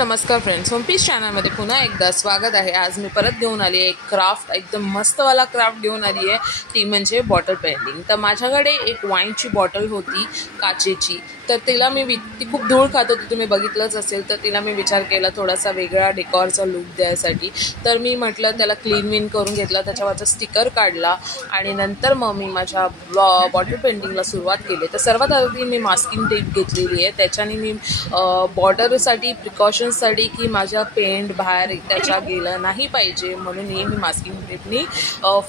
नमस्कार friends, home piece चॅनलमध्ये पुन्हा एकदा स्वागत आहे। आज मी परत घेऊन आली आहे एक क्राफ्ट, एकदम मस्तवाला क्राफ्ट घेऊन आली आहे, ती म्हणजे बॉटल पेंटिंग। तर माझ्याकडे एक वाईनची बॉटल होती काचेची, तर तिला ती खूप धूळ खात होती, तुम्ही बघितलंच असेल। तर तिला मी विचार केला थोडासा वेगळा डेकॉरचा लुक द्यायसाठी, तर मी म्हटलं त्याला क्लीन करून घेतला, त्याच्यावरचा स्टिकर काढला आणि नंतर मग मी माझ्या बॉटल पेंटिंगला सुरुवात केली। तर सर्वात आधी मी मास्किंग टेप घेतलेली आहे, त्याच्याने मी बॉर्डरसाठी प्रिकॉशन्ससाठी की माझ्या पेंट बाहेर त्याच्या गेलं नाही पाहिजे म्हणून मी मास्किंग टेपनी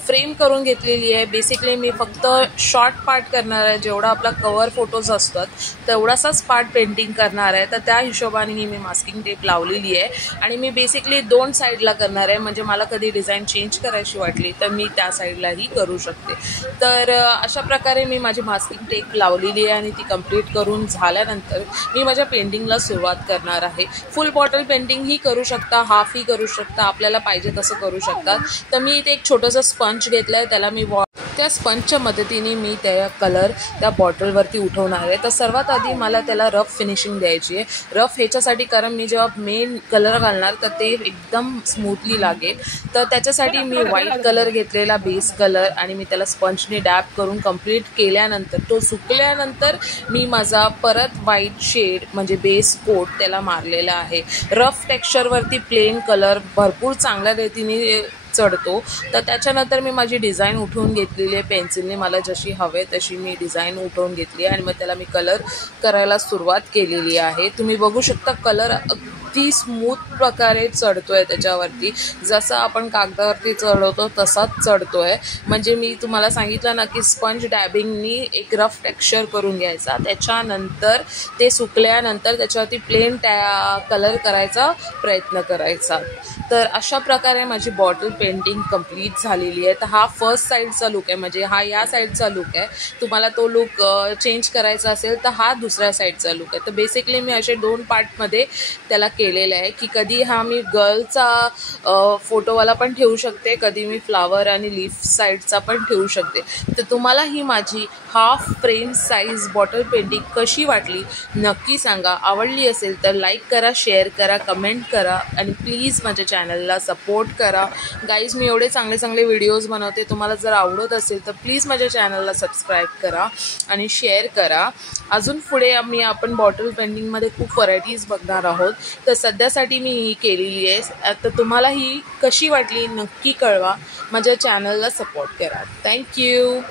फ्रेम करून घेतलेली आहे। बेसिकली मी फक्त शॉर्ट पार्ट करणार आहे, जेवढा आपला कवर फोटोज असतात तेवढासाच पार्ट पेंटिंग करणार आहे। तर त्या हिशोबाने मी मास्किंग टेप लावलेली आहे आणि मी बेसिकली दोन साईडला करणार आहे, म्हणजे मला कधी डिझाईन चेंज करायची वाटली तर मी त्या साईडलाही करू शकते। तर अशा प्रकारे मी माझी मास्किंग टेप लावलेली आहे आणि ती कंप्लीट करून झाल्यानंतर मी माझ्या पेंटिंगला सुरुवात करणार आहे। फुल बॉटल पेंटिंग ही करू शकता, हाफ ही करू शकता, आपल्याला पाहिजे तसं करू शकता। तर मी इथे एक छोटंसं स्पंज घेतलंय, त्याला मी त्या स्पंजच्या मदतीने मी त्या कलर त्या बॉटलवरती उठवणार आहे। तर सर्वात आधी मला त्याला रफ फिनिशिंग द्यायची आहे। रफ ह्याच्यासाठी कारण मी जेव्हा मेन कलर घालणार तर ते एकदम स्मूथली लागेल, तर त्याच्यासाठी मी व्हाईट कलर घेतलेला बेस कलर आणि मी त्याला स्पंजने डॅप करून कंप्लीट केल्यानंतर तो सुकल्यानंतर मी माझा परत व्हाईट शेड म्हणजे बेस कोट त्याला मारलेला आहे। रफ टेक्स्चरवरती प्लेन कलर भरपूर चांगल्या रीतीने चढतो। तर त्याच्यानंतर मी माझी डिझाईन उठवून घेतलेली आहे, पेन्सिलने मला जशी हवे तशी मी डिझाईन उठवून घेतली आणि मग त्याला मी कलर करायला सुरुवात केलेली आहे। तुम्ही बघू शकता कलर अगदी स्मूथ प्रकारे चढतोय त्याच्यावरती, जसं आपण कागदावरती चढवतो तसाच चढतोय। म्हणजे मी तुम्हाला सांगितलं ना की स्पंज डॅबिंगनी एक रफ टेक्स्चर करून घ्यायचा, त्याच्यानंतर ते सुकल्यानंतर त्याच्यावरती प्लेन कलर करायचा प्रयत्न करायचा। तर अशा प्रकारे माझी बॉटल पेंटिंग कंप्लीट झालेली आहे। तर हा फर्स्ट साईडचा लुक आहे, म्हणजे हा या साईडचा लुक आहे। तुम्हाला तो लुक चेंज करायचा असेल तर हा दुसऱ्या साईडचा लुक आहे। तर बेसिकली मी असे दोन पार्टमध्ये त्याला केलेलं आहे की कधी हा मी गर्लचा फोटोवाला पण ठेवू शकते, कधी मी फ्लावर आणि लीफ साईडचा पण ठेवू शकते। तर तुम्हाला ही माझी half frame size bottle painting कशी वाटली नक्की सांगा। आवडली असेल तर लाईक करा, शेअर करा, कमेंट करा आणि प्लीज माझ्या चॅनलला सपोर्ट करा। गाईज, मी एवढे चांगले व्हिडिओज बनवते, तुम्हाला जर आवडत असेल तर प्लीज माझ्या चॅनलला सबस्क्राईब करा आणि शेअर करा। अजून पुढे आपण बॉटल पेंटिंगमध्ये खूप व्हरायटीज बघणार आहोत, तर सध्यासाठी मी ही केलेली आहे। तर तुम्हाला ही कशी वाटली नक्की कळवा, माझ्या चॅनलला सपोर्ट करा। थँक्यू।